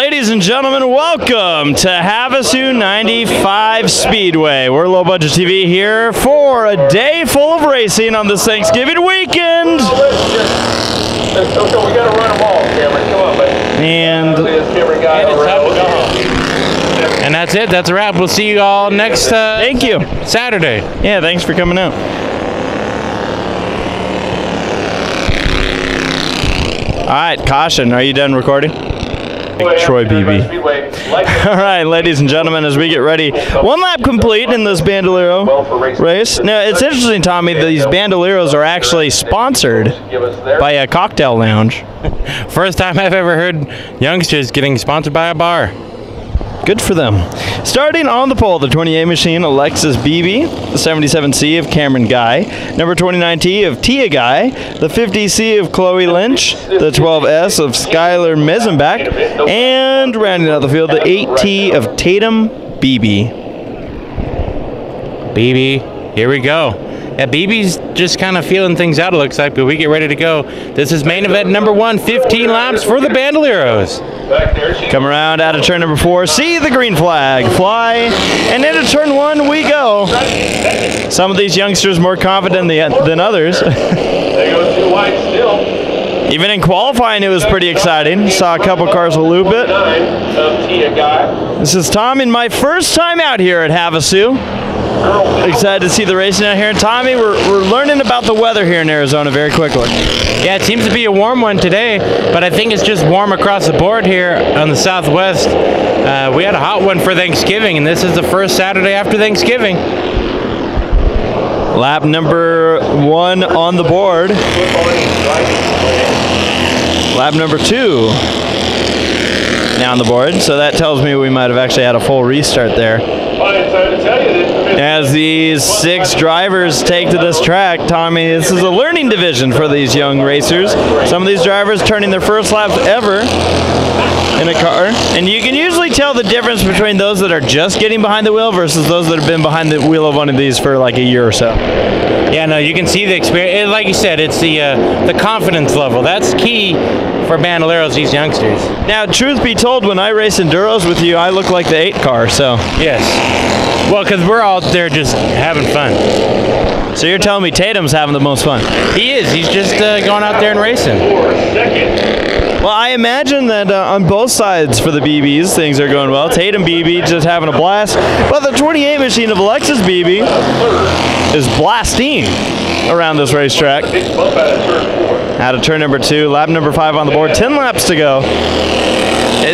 Ladies and gentlemen, welcome to Havasu 95 Speedway. We're Low Budget TV here for a day full of racing on this Thanksgiving weekend. We gotta run them all, Cameron. Come on, buddy. And that's it. That's a wrap. We'll see you all next Thank you. Saturday. Yeah, thanks for coming out. All right, caution. Are you done recording? Troy BB. All right, ladies and gentlemen, as we get ready, one lap complete in this Bandolero race. Now, it's interesting, Tommy, these Bandoleros are actually sponsored by a cocktail lounge. First time I've ever heard youngsters getting sponsored by a bar. Good for them. Starting on the pole, the 28 machine, Alexis Beebe, the 77C of Cameron Guy, number 29T of Tia Guy, the 50C of Chloe Lynch, the 12S of Skylar Mesenbach, and rounding out the field, the 8T of Tatum Beebe. Beebe, here we go. Yeah, Beebe's just kind of feeling things out, it looks like, but we get ready to go. This is main event number 1, 15 laps for the Bandoleros. Come around out of turn number 4, see the green flag fly, and into turn 1 we go. Some of these youngsters more confident than others. They go too wide still. Even in qualifying, it was pretty exciting. Saw a couple cars loop it. This is Tom in my first time out here at Havasu. Excited to see the racing out here. And Tommy, we're learning about the weather here in Arizona very quickly. Yeah, it seems to be a warm one today, but I think it's just warm across the board here on the southwest. We had a hot one for Thanksgiving, and this is the first Saturday after Thanksgiving. Lap number 1 on the board. Lap number 2 now on the board, so that tells me we might have actually had a full restart there. As these 6 drivers take to this track, Tommy, this is a learning division for these young racers. Some of these drivers turning their first laps ever in a car, and you can usually tell the difference between those that are just getting behind the wheel versus those that have been behind the wheel of one of these for like a year or so. Yeah, no, you can see the experience. Like you said, it's the confidence level. That's key for Bandoleros, these youngsters. Now, truth be told, when I race Enduros with you, I look like the 8 car, so. Yes. Well, because we're all there just having fun. So you're telling me Tatum's having the most fun? He is. He's just going out there and racing. Well, I imagine that on both sides for the BBs, things are going well. Tatum BB just having a blast, but the 28 machine of Alexis BB is blasting around this racetrack. Out of turn number 2, lap number 5 on the board, 10 laps to go.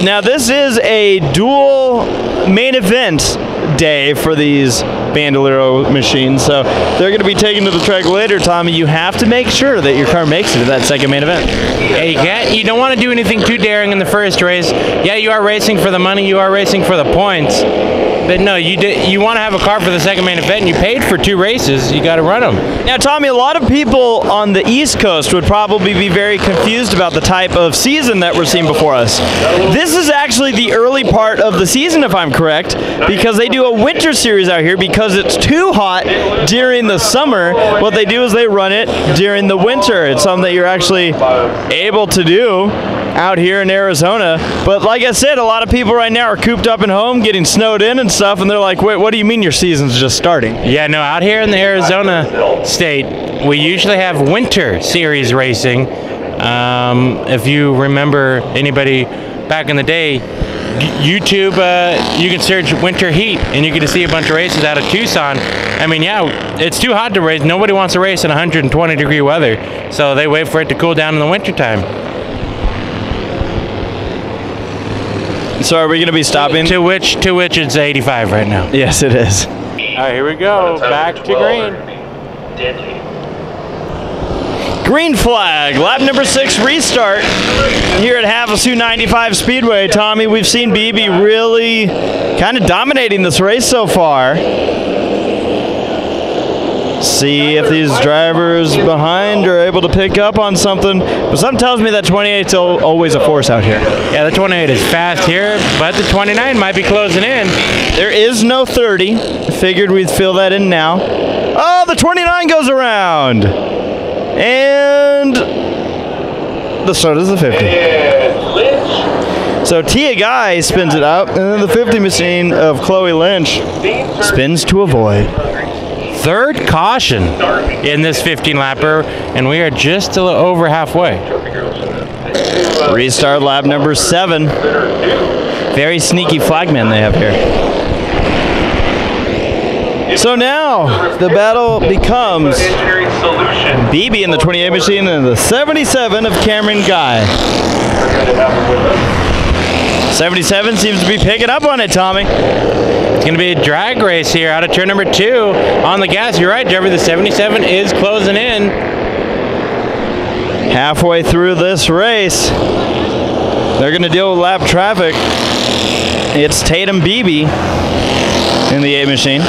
Now this is a dual main event day for these Bandolero machines, so they're going to be taken to the track later. Tommy, you have to make sure that your car makes it to that second main event. Yeah, you don't want to do anything too daring in the first race. Yeah, you are racing for the money, you are racing for the points, but no, you want to have a car for the second main event, and you paid for 2 races, you got to run them. Now, Tommy, a lot of people on the East Coast would probably be very confused about the type of season that we're seeing before us. This is actually the early part of the season, if I'm correct, because they do a winter series out here because it's too hot during the summer. What they do is they run it during the winter. It's something that you're actually able to do out here in Arizona. But like I said, a lot of people right now are cooped up at home, getting snowed in and stuff, and they're like, wait, what do you mean your season's just starting? Yeah, no, out here in the Arizona state, we usually have winter series racing. If you remember anybody back in the day, YouTube, you can search winter heat, and you get to see a bunch of races out of Tucson. I mean, yeah, it's too hot to race. Nobody wants to race in 120-degree weather, so they wait for it to cool down in the wintertime. So are we going to be stopping? To which it's 85 right now. Yes, it is. All right, here we go. Back to green. Green flag, lap number 6 restart here at Havasu 95 Speedway. Tommy, we've seen BB really kind of dominating this race so far. See if these drivers behind are able to pick up on something. But something tells me that 28's always a force out here. Yeah, the 28 is fast here, but the 29 might be closing in. There is no 30. Figured we'd fill that in now. Oh, the 29 goes around. And the start is the 50. So Tia Guy spins it out, and then the 50 machine of Chloe Lynch spins to avoid. Third caution in this 15-lapper, and we are just a little over halfway. Restart lap number 7. Very sneaky flagman they have here. So now the battle becomes BB in the 28 machine and the 77 of Cameron Guy. 77 seems to be picking up on it, Tommy. It's going to be a drag race here out of turn number 2 on the gas. You're right, Jeffrey. The 77 is closing in. Halfway through this race, they're going to deal with lap traffic. It's Tatum Beebe in the 8 machine.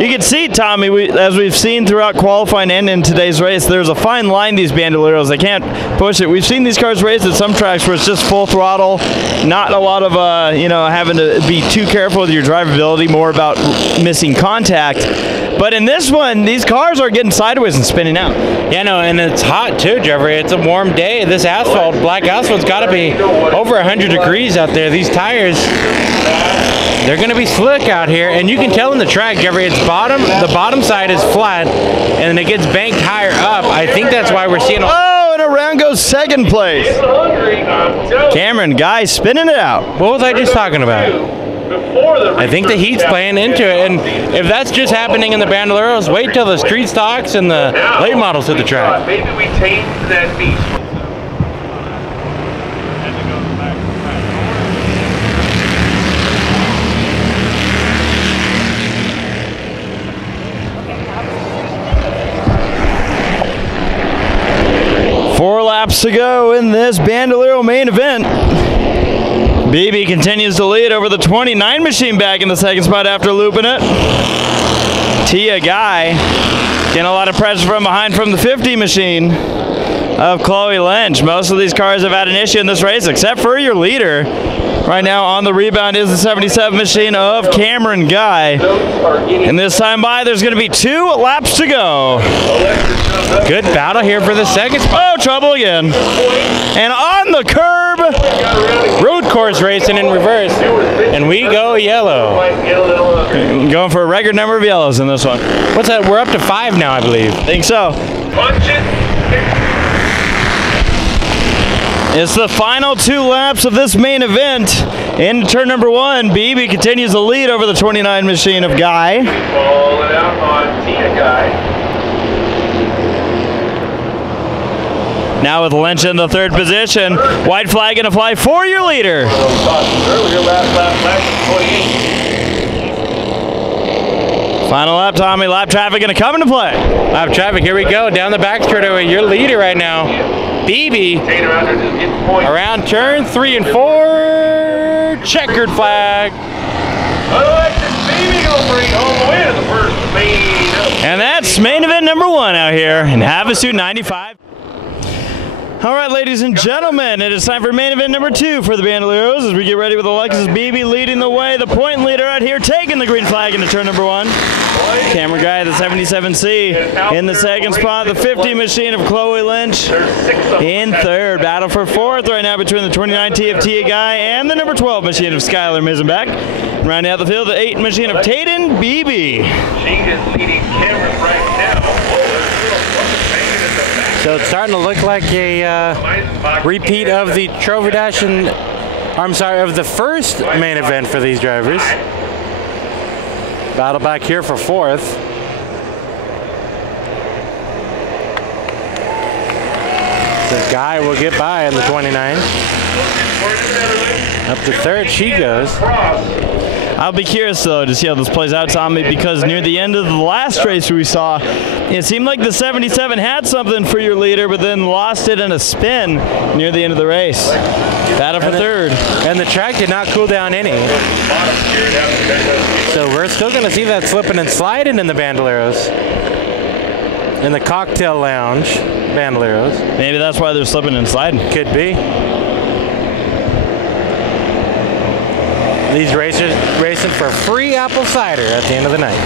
You can see, Tommy, as we've seen throughout qualifying and in today's race, there's a fine line, these Bandoleros. They can't push it. We've seen these cars race at some tracks where it's just full throttle, not a lot of, having to be too careful with your drivability, more about missing contact. But in this one, these cars are getting sideways and spinning out. Yeah, no, and it's hot too, Jeffrey. It's a warm day. This asphalt, black asphalt's got to be over 100 degrees out there. These tires, they're going to be slick out here, and you can tell in the track, Jeffrey, the bottom side is flat, and then it gets banked higher up. I think that's why we're seeing. Oh, and around goes second place. Cameron Guy spinning it out. What was I just talking about? I think the heat's playing into it, and if that's just happening in the Bandoleros, wait till the street stocks and the late models hit the track. Maybe we change that beat. Four laps to go in this Bandolero main event. BB continues to lead over the 29 machine back in the second spot after looping it. Tia Guy getting a lot of pressure from behind from the 50 machine of Chloe Lynch. Most of these cars have had an issue in this race except for your leader. Right now on the rebound is the 77 machine of Cameron Guy. And this time by, there's going to be 2 laps to go. Good battle here for the second spot. Oh, trouble again. And on the curb, road course racing in reverse, and we go yellow. Going for a record number of yellows in this one. What's that? We're up to 5 now, I believe. Think so. Punch it. It's the final 2 laps of this main event. In turn number 1, BB continues the lead over the 29 machine of Guy. Ball it out on Tia Guy. Now with Lynch in the 3rd position. White flag going to fly for your leader. Earlier, last lap, 28. Final lap, Tommy. Lap traffic going to come into play. Lap traffic, here we go. Down the back straightaway. Your leader right now. BB around turn 3 and 4. Checkered flag. And that's main event number 1 out here in Havasu 95. All right, ladies and gentlemen, it is time for main event number 2 for the Bandoleros as we get ready with Alexis Beebe leading the way. The point leader out here taking the green flag into turn number 1. Cameron Guy, the 77C in the 2nd spot. The 50 machine of Chloe Lynch in 3rd. Battle for 4th right now between the 29 T of Tia Guy and the number 12 machine of Skylar Misenbeck. Rounding out the field, the 8 machine of Taden Beebe. She is leading Cameron right now. So it's starting to look like a repeat of the Trophy Dash and, of the first main event for these drivers. Battle back here for 4th. The Guy will get by in the 29. Up to 3rd she goes. I'll be curious, though, to see how this plays out, Tommy, because near the end of the last race we saw, it seemed like the 77 had something for your leader, but then lost it in a spin near the end of the race. Battle for 3rd. And the track did not cool down any. So we're still going to see that slipping and sliding in the Bandoleros. In the cocktail lounge, Bandoleros. Maybe that's why they're slipping and sliding. Could be. These racers racing for free apple cider at the end of the night.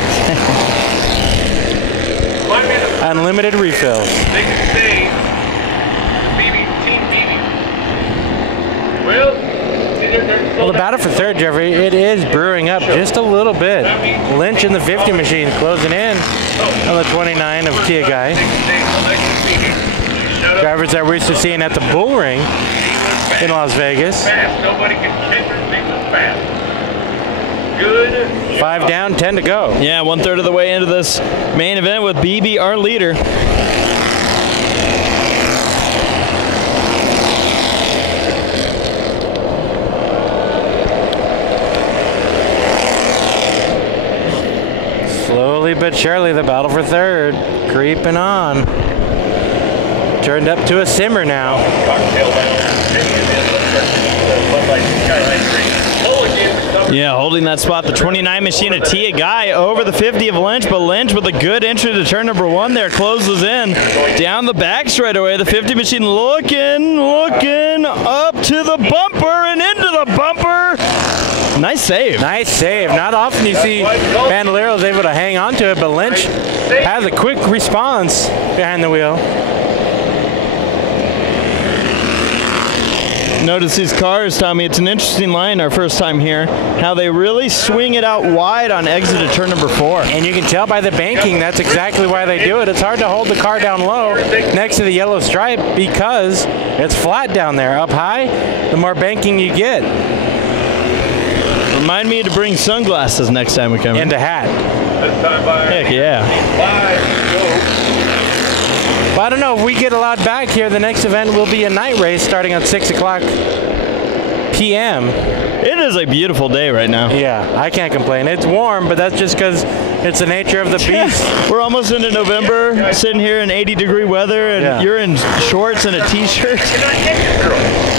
Unlimited refills. They can say BB, Team BB. Well, Well, the battle for third, Jeffrey, it is brewing up just a little bit. Lynch in the 50 machine closing in on the 29 of Tia Guy. Drivers that we're used to seeing at the Bull Ring in Las Vegas. Nobody can catch her. She was fast. Good. 5 down, 10 to go. Yeah, 1/3 of the way into this main event with BB, our leader. Slowly but surely, the battle for third creeping on. Turned up to a simmer now. Cocktail down. Yeah, holding that spot, the 29 machine of Tia Guy over the 50 of Lynch, but Lynch with a good entry to turn number 1 there, closes in down the back straightaway. The 50 machine looking up to the bumper and into the bumper. Nice save. Nice save. Not often you see Bandolero able to hang on to it, but Lynch has a quick response behind the wheel. Notice these cars, Tommy. It's an interesting line our first time here. How they really swing it out wide on exit to turn number 4. And you can tell by the banking, that's exactly why they do it. It's hard to hold the car down low next to the yellow stripe because it's flat down there. Up high, the more banking you get. Remind me to bring sunglasses next time we come in. And a hat. Heck yeah. Well, I don't know if we get allowed back here. The next event will be a night race starting at 6 o'clock p.m. It is a beautiful day right now. Yeah, I can't complain. It's warm, but that's just because it's the nature of the beast. We're almost into November, sitting here in 80-degree weather, and you're in shorts and a t-shirt.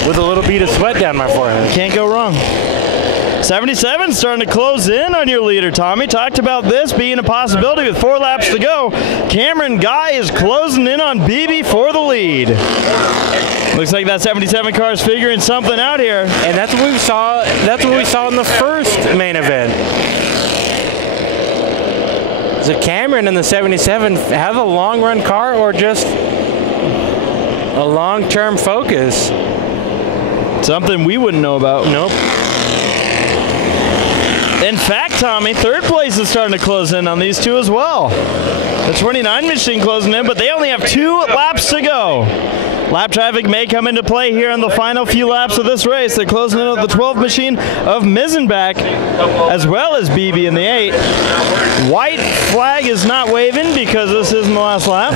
With a little bead of sweat down my forehead. Can't go wrong. 77 starting to close in on your leader, Tommy. Talked about this being a possibility with 4 laps to go. Cameron Guy is closing in on BB for the lead. Looks like that 77 car is figuring something out here. And that's what we saw. That's what we saw in the first main event. Does Cameron in the 77 have a long run car or just a long-term focus? Something we wouldn't know about. Nope. In fact, Tommy, third place is starting to close in on these two as well. The 29 machine closing in, but they only have 2 laps to go. Lap traffic may come into play here in the final few laps of this race. They're closing in on the 12 machine of Mizenbach, as well as BB in the 8. White flag is not waving because this isn't the last lap.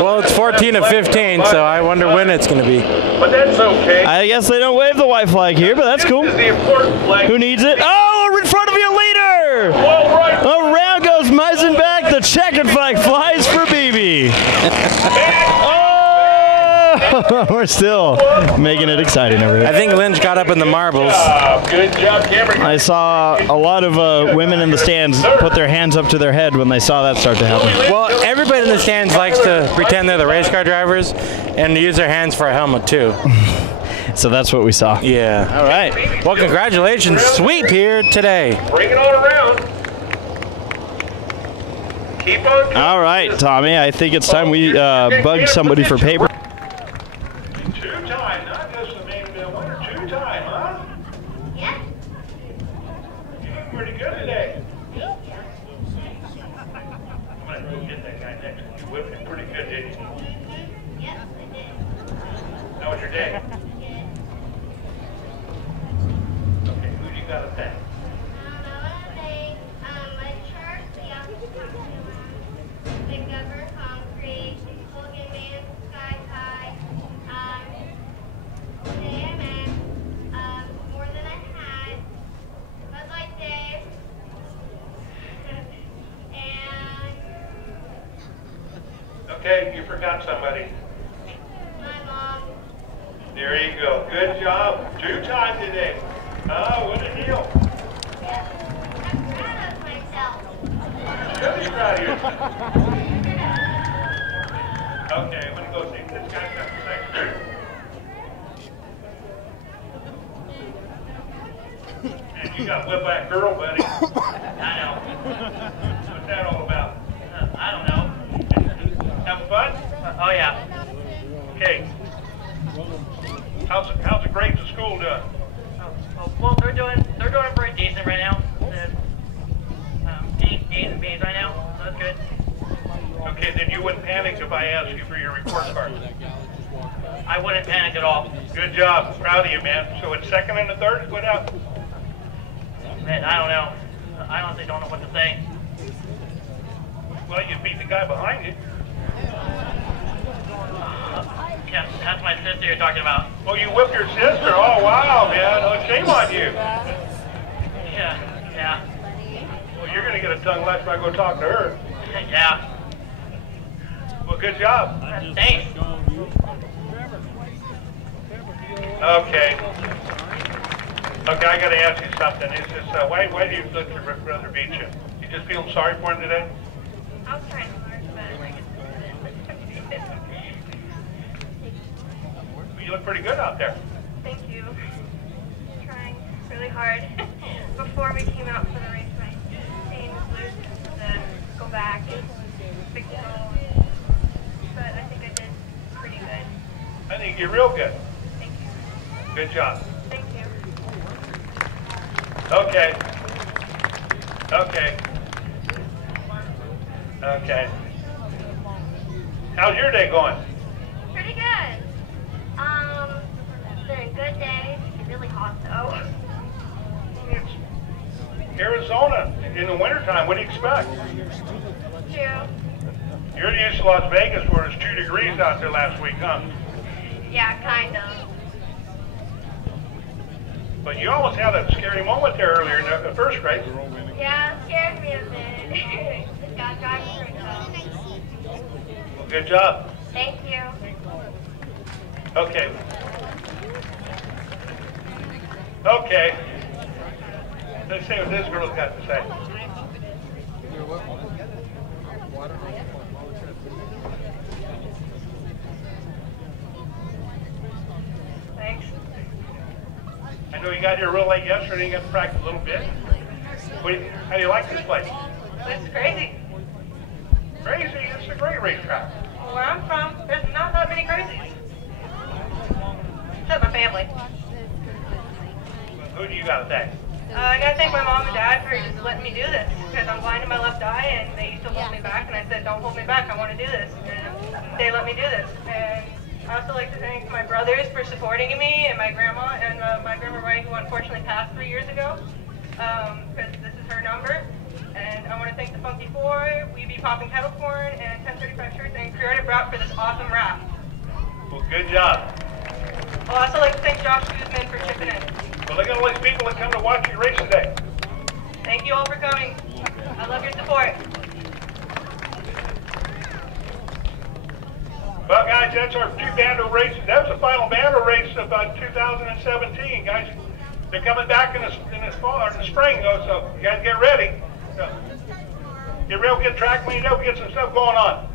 Well, it's 14 of 15, so I wonder when it's going to be. But that's okay. I guess they don't wave the white flag here, but that's cool. This is the important flag. Who needs it? Oh, we're in front of your leader! All right. Around goes Mizenbach. The checkered flag flies for BB. Oh, we're still making it exciting over here. I think Lynch got up in the marbles. Good job, Cameron. I saw a lot of women in the stands put their hands up to their head when they saw that start to happen. Well, everybody in the stands likes to pretend they're the race car drivers and use their hands for a helmet, too. So that's what we saw. Yeah. All right. Well, congratulations. Sweep here today. Bring it on around. Keep on coming. All right, Tommy. I think it's time we bug somebody for paper. 2-time, not just the main event winner. 2-time, huh? Yep. You look pretty good today. I'm going to go get that guy next one. You whipped him pretty good, didn't you? Yep, I did. How was your day? Good. Okay, who you got at that? I want to thank my church, the Governor Concrete, Hogan Man, Sky High, JMN, More Than I Had, Bud Light Dave, and Okay, you forgot somebody. my mom. There you go. Good job. 2-time today. Oh, what a deal. Yep. I'm proud of myself. Good to be proud of you. Okay, I'm going to go see if this guy's got the second. And You got to whip that girl, buddy. I know. What's that all about? I don't know. Having fun? Oh yeah. Okay. How's the grades at school doing? Well, they're doing pretty decent right now. They're, A's and B's right now, so that's good. Okay, then you wouldn't panic if I asked you for your report card. I wouldn't panic at all. Good job. Proud of you, man. So it's second and the third? What up? Man, I don't know. I honestly don't know what to say. Well, you beat the guy behind you. Yeah, that's my sister you're talking about. Oh, you whipped your sister? Oh, wow, man. Oh, shame on you. Yeah. Well, you're going to get a tongue lash if I go talk to her. Yeah. Well, good job. Thanks. Okay. Okay, I got to ask you something. It's just, why do you let your brother beat you? You just feeling sorry for him today? I was trying to learn, but I guess Well, you look pretty good out there. thank you. Trying really hard. Before we came out for the race, my pain was loose to go back and fix it all. But I think I did pretty good. I think you're real good. Thank you. Good job. Thank you. Okay. Okay. Okay. How's your day going? Pretty good. It's been a good day. It's really hot though. It's Arizona in the wintertime. What do you expect? True. You're used to Las Vegas where it's 2 degrees out there last week, huh? Yeah, kind of. But you almost had a scary moment there earlier in the first race. Yeah, it scared me a bit. Just got driving through it though. Well, good job. Thank you. Okay. Okay. Let's see what this girl's got to say. Thanks. I know you got here real late yesterday. You got to practice a little bit. How do you like this place? It's crazy. Crazy. It's a great racetrack. Where I'm from, there's not that many crazies. Except my family. Who do you got to thank? I gotta thank my mom and dad for just letting me do this. Because I'm blind in my left eye and they used to hold me back and I said, don't hold me back, I want to do this. And they let me do this. And I also like to thank my brothers for supporting me and my grandma my grandma Ray, who unfortunately passed 3 years ago. Because this is her number. And I want to thank the Funky Four, We Be Popping Kettle Corn, and 1035 Shirts and Creative Route for this awesome wrap. Well, good job. I'll also like to thank Josh Guzman for chipping in. Well, look at all these people that come to watch you race today. Thank you all for coming. I love your support. Well, guys, that's our 2 Bando races. That was the final Bando race of 2017, guys. They're coming back in the fall or in the spring, though, so you guys get ready. So, get real good track cleaned up. We get some stuff going on.